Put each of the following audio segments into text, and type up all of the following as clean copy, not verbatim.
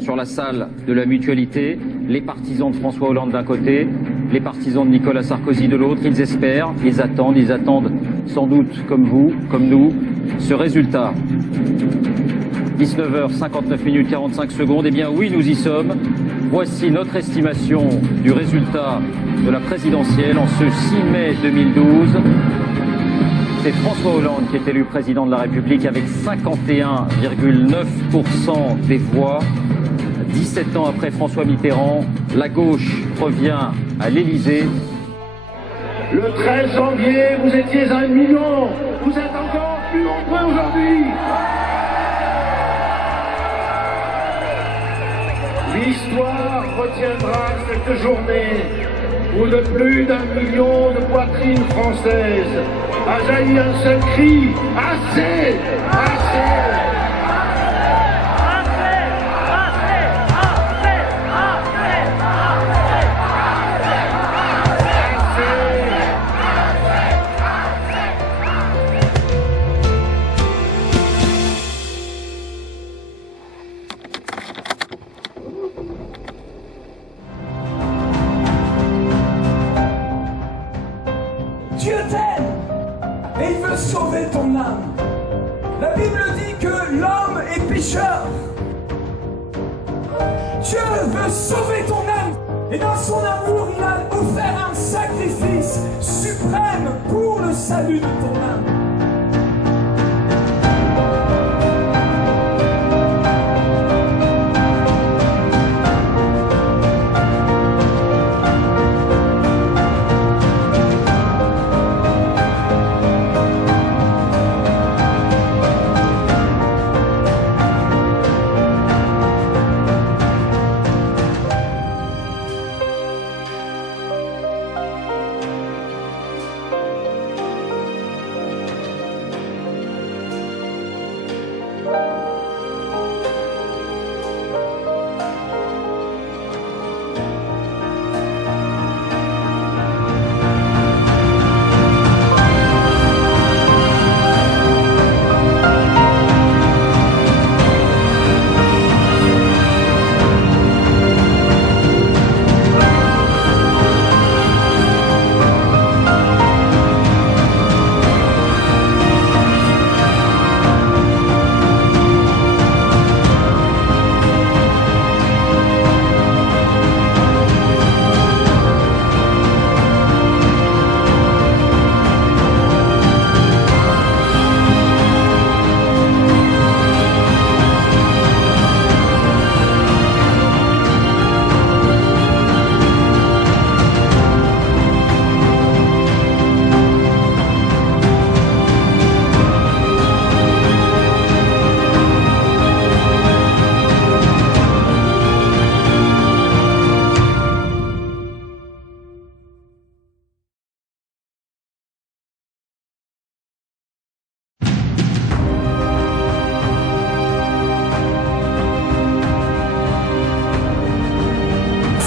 sur la salle de la Mutualité, les partisans de François Hollande d'un côté, les partisans de Nicolas Sarkozy de l'autre. Ils espèrent, ils attendent sans doute comme vous, comme nous, ce résultat. 19h59 45 secondes, eh bien oui, nous y sommes. Voici notre estimation du résultat de la présidentielle en ce 6 mai 2012. C'est François Hollande qui est élu président de la République avec 51,9% des voix. 17 ans après François Mitterrand, la gauche revient à l'Élysée. Le 13 janvier, vous étiez 1 million. Vous êtes encore plus nombreux aujourd'hui. L'histoire retiendra cette journée où de plus d'1 million de poitrines françaises a jailli un seul cri: assez, assez. Dieu t'aime et il veut sauver ton âme. La Bible dit que l'homme est pécheur. Dieu veut sauver ton âme et dans son amour, il a offert un sacrifice suprême pour le salut de ton âme.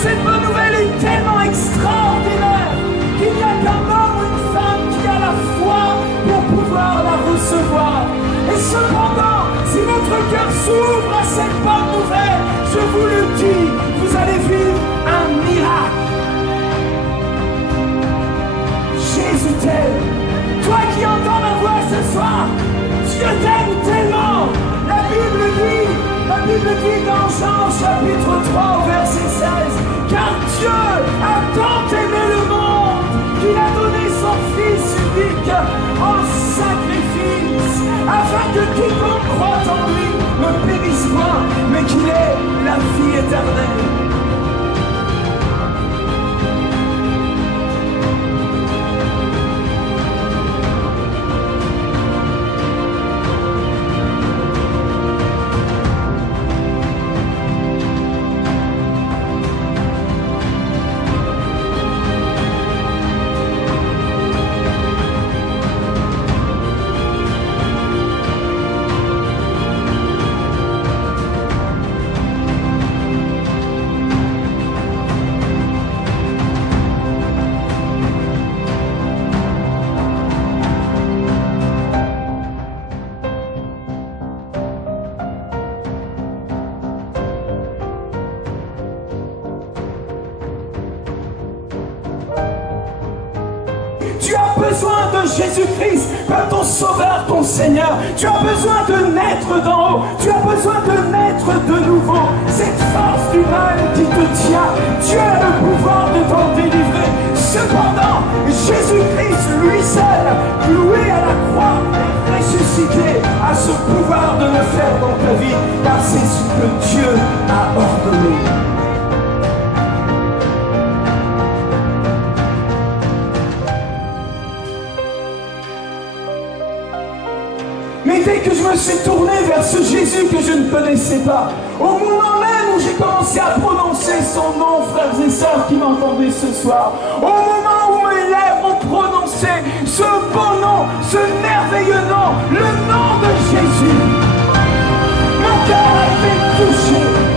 Cette bonne nouvelle est tellement extraordinaire qu'il n'y a qu'un homme ou une femme qui a la foi pour pouvoir la recevoir. Et cependant, si votre cœur s'ouvre à cette bonne nouvelle, je vous le dis, vous allez vivre un miracle. Jésus t'aime. Toi qui entends ma voix ce soir, Dieu t'aime tellement. La Bible dit dans Jean chapitre 3 au verset 16, car Dieu a tant aimé le monde qu'il a donné son Fils unique en sacrifice, afin que quiconque croit en lui ne périsse point, mais qu'il ait la vie éternelle. de Jésus-Christ comme ton Sauveur, ton Seigneur. Tu as besoin de naître d'en haut. Tu as besoin de naître de nouveau. Cette force du mal qui te tient, Dieu a le pouvoir de t'en délivrer. Cependant, Jésus-Christ, lui seul, cloué à la croix, est ressuscité, a ce pouvoir de le faire dans ta vie, car c'est ce que Dieu a ordonné. Mais dès que je me suis tourné vers ce Jésus que je ne connaissais pas, au moment même où j'ai commencé à prononcer son nom, frères et sœurs qui m'entendaient ce soir, au moment où mes lèvres ont prononcé ce beau nom, ce merveilleux nom, le nom de Jésus, mon cœur a été touché.